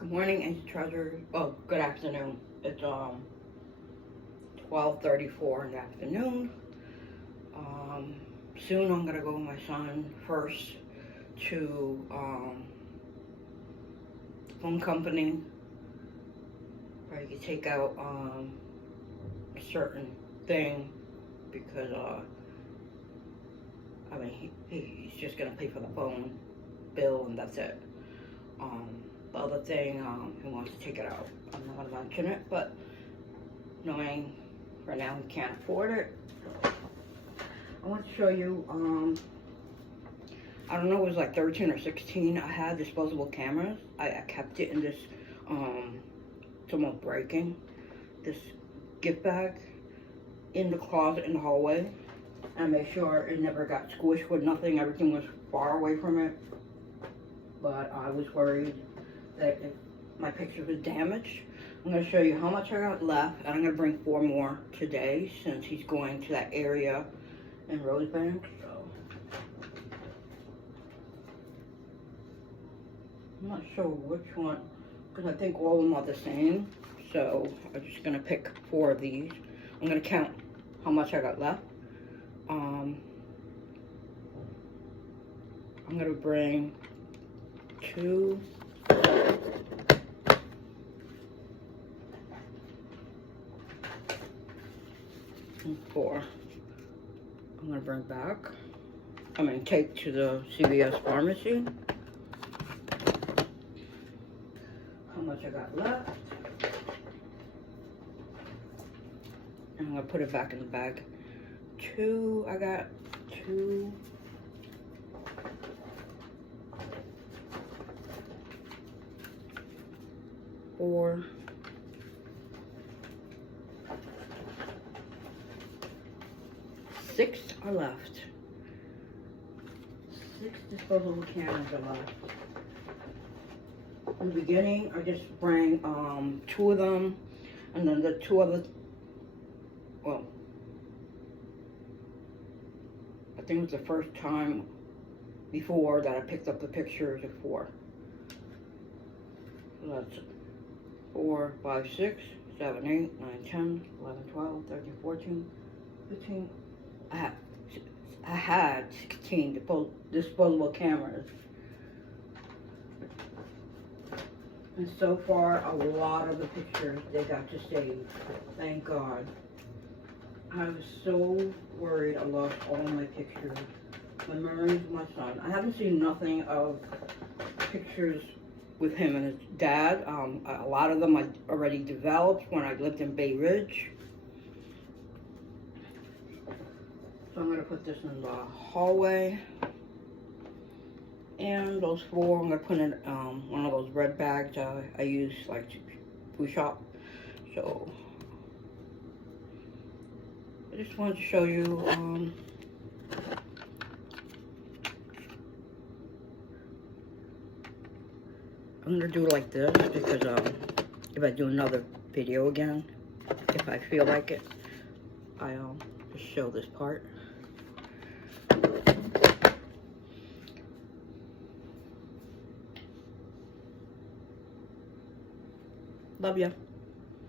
Good morning, Ancient Treasure. Oh, good afternoon. It's 12:34 in the afternoon. Soon I'm gonna go with my son first to phone company where you can take out a certain thing because I mean he's just gonna pay for the phone bill and that's it. The other thing, he wants to take it out. I'm not gonna mention it, but knowing for now he can't afford it. I want to show you, I don't know, it was like 13 or 16. I had disposable cameras. I kept it in this, it's almost breaking, this gift bag in the closet in the hallway. And I made sure it never got squished with nothing. Everything was far away from it. But I was worried that if my picture was damaged. I'm going to show you how much I got left, and I'm going to bring 4 more today since he's going to that area in Rosebank. So I'm not sure which one, because I think all of them are the same. So I'm just going to pick 4 of these. I'm going to count how much I got left. I'm going to bring 2, 4. I'm gonna bring back. I'm gonna take to the CVS pharmacy. How much I got left. And I'm gonna put it back in the bag. 2, I got 2. 4. 6 are left. 6 disposable cameras are left. In the beginning, I just bring 2 of them, and then the 2 other, well, I think it was the first time before that I picked up the pictures of 4. So that's 4, 5, 6, 7, 8, 9, 10, 11, 12, 13, 14, 15. I had 16 disposable cameras. And so far, a lot of the pictures they got to save. Thank God. I was so worried I lost all my pictures. My memories of my son. I haven't seen nothing of pictures with him and his dad. A lot of them I already developed when I lived in Bay Ridge. So I'm going to put this in the hallway. And those 4, I'm going to put in one of those red bags I use like to food shop. So I just wanted to show you I'm going to do it like this because if I do another video again, if I feel like it, I'll just show this part. Love ya.